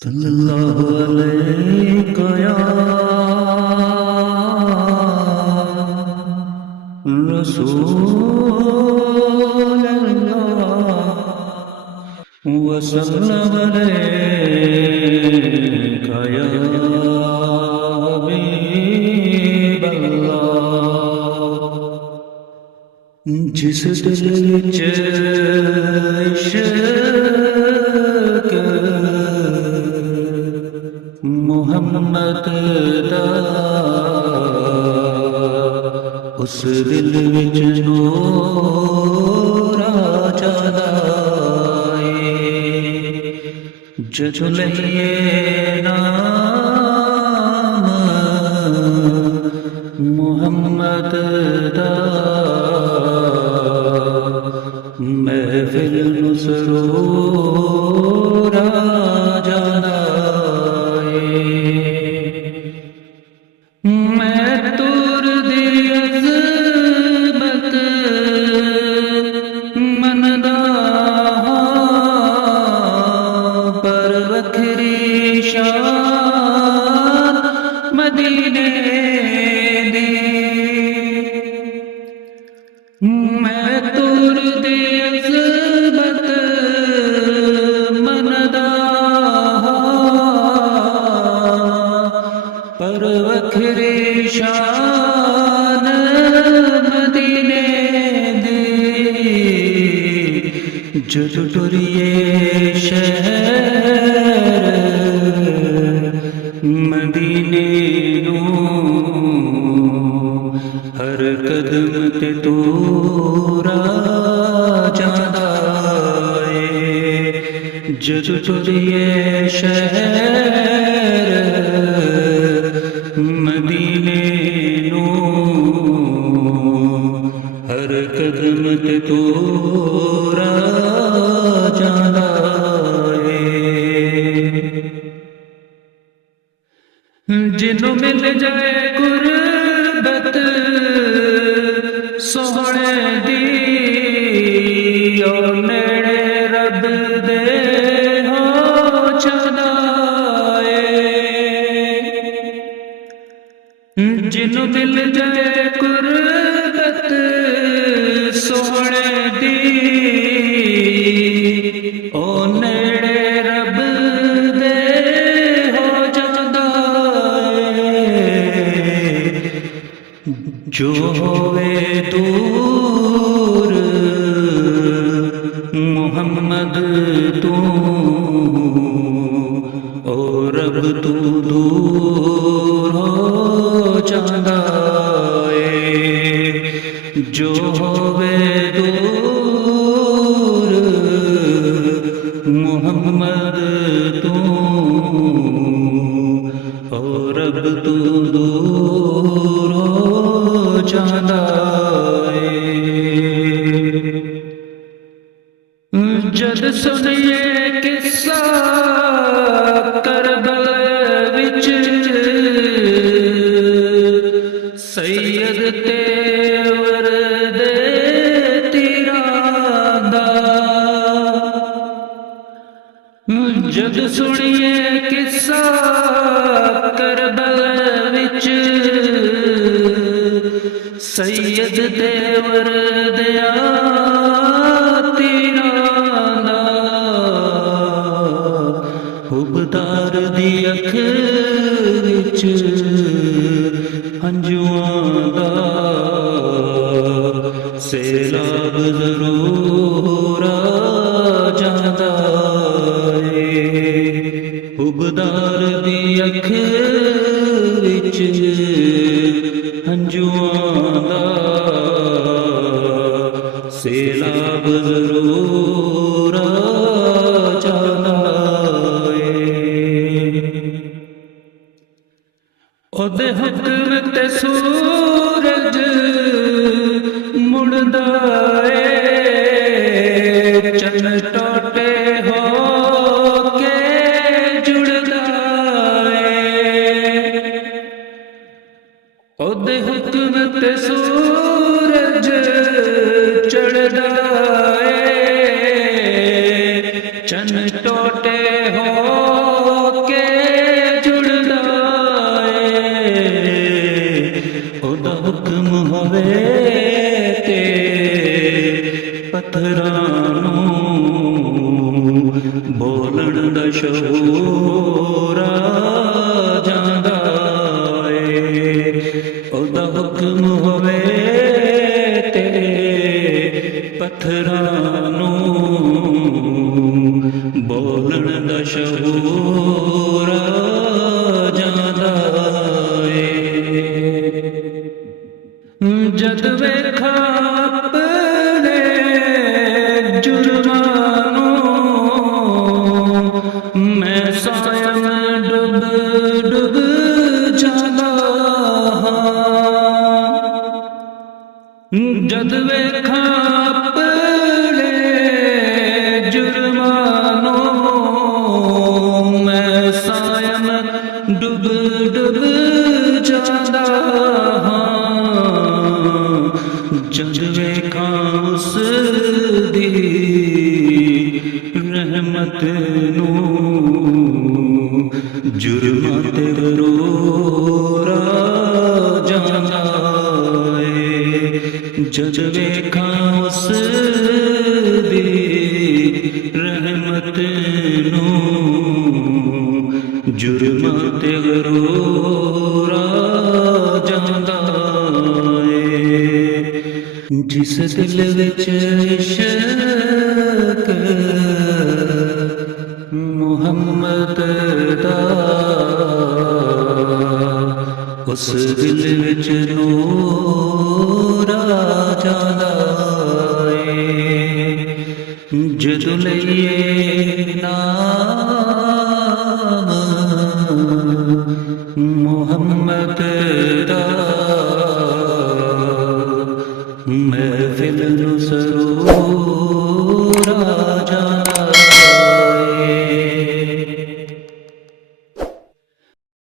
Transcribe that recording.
सल्लल्लाहु अलैका या रसूल अल्लाह व सल्लम अलैका या हबीब अल्लाह। जिस दिल विच इश्क मुहम्मद दा उस दिल विच नूर आ जादा है। जदों लईए नाम मुहम्मद दा महफिल नूं सरूर आ जादा है। मैं तुर दी अज़मत मनदा पर वखरी शान मदीने दी। मैं तुर दी अज़मत मनदा पर वखरी शान मदीने दी। जदों टुरिए शहर मदीने नूं हर कदम ते तूरा जादा है। जदों टुरिए शहर मदीने नूं हर कदम ते तूरा जादा है। जिन्हों मिल जाए गुरबत सोहणे दी ओ नेड़े रब दे हो जादा है। जिन्हों मिल जाए गुरबत सोहणे दी ओ नेड़े रब दे हो जादा है। जो होवे दूर मुहम्मद तू ओ रब तू दूर हो जादा है। जो होवे दूर मुहम्मद तू ओ रब तू दूर हो जादा है। जद सुनिए किस्सा करबल विच सैयद तेवर दे तीरां दा। जद सुनिए किस्सा करबल विच सैयद तेवर दिया तीरां दा। हुबदार दी अख विच हंजुआं दा सैलाब ज़रूर आ जादा है। हुबदार दी अख विच हंजुआं दा सैलाब ज़रूर आ जादा है। ओदे हुक्म ते सूरज मुड़दा है। चन टोटे हो के जुड़दा है। ओदे हुक्म ते सूरज चढ़दा है। चन टोटे हो ਪੱਥਰਾਂ ਨੂੰ ਬੋਲਣ ਦਾ ਸ਼ੌਰ ਆ ਜਾਂਦਾ ਏ। ਉਹਦਾ ਹੁਕਮ ਹੋਵੇ ਤੇ ਪੱਥਰਾਂ ਨੂੰ ਬੋਲਣ ਦਾ ਸ਼ੌਰ ਆ ਜਾਂਦਾ ਏ। ਜਦ ਵੇਖਾਂ ਆਪਣੇ ਜੁਰਮਾਂ ਨੂੰ ਮੈਂ ਸਾਇਆਂ ਡੁੱਬ ਡੁੱਬ ਜਾਂਦਾ ਹਾਂ। ਜਦ ਵੇਖਾਂ ਆਪਣੇ ਜੁਰਮਾਂ ਨੂੰ ਮੈਂ ਸਾਇਆਂ ਡੁੱਬ ਡੁੱਬ ਜਾਂਦਾ ਹਾਂ। ਜਦ ਵੇਖਾਂ ਉਸ ਦੀ ਰਹਿਮਤ ਨੂੰ ਜੁਰਮਾਂ ਤੇ ਗਰੂਰ ਆ ਜਾਂਦਾ ਏ। ਜਦ ਵੇਖਾਂ ਉਸ ਦੀ ਰਹਿਮਤ ਨੂੰ ਜੁਰਮਾਂ ਤੇ ਗਰੂਰ ਆ ਜਾਂਦਾ ਏ। ਜਿਸ ਦਿਲ ਵਿੱਚ ਇਸ਼ਕ ਮੁਹੰਮਦ ਦਾ ਉਸ ਦਿਲ ਵਿੱਚ ਨੂਰ ਆ ਜਾਂਦਾ ਏ। ਜਦੋਂ ਲਈਏ ਨਾਮ ਮੁਹੰਮਦ ਦਾ महफिल नु सरूर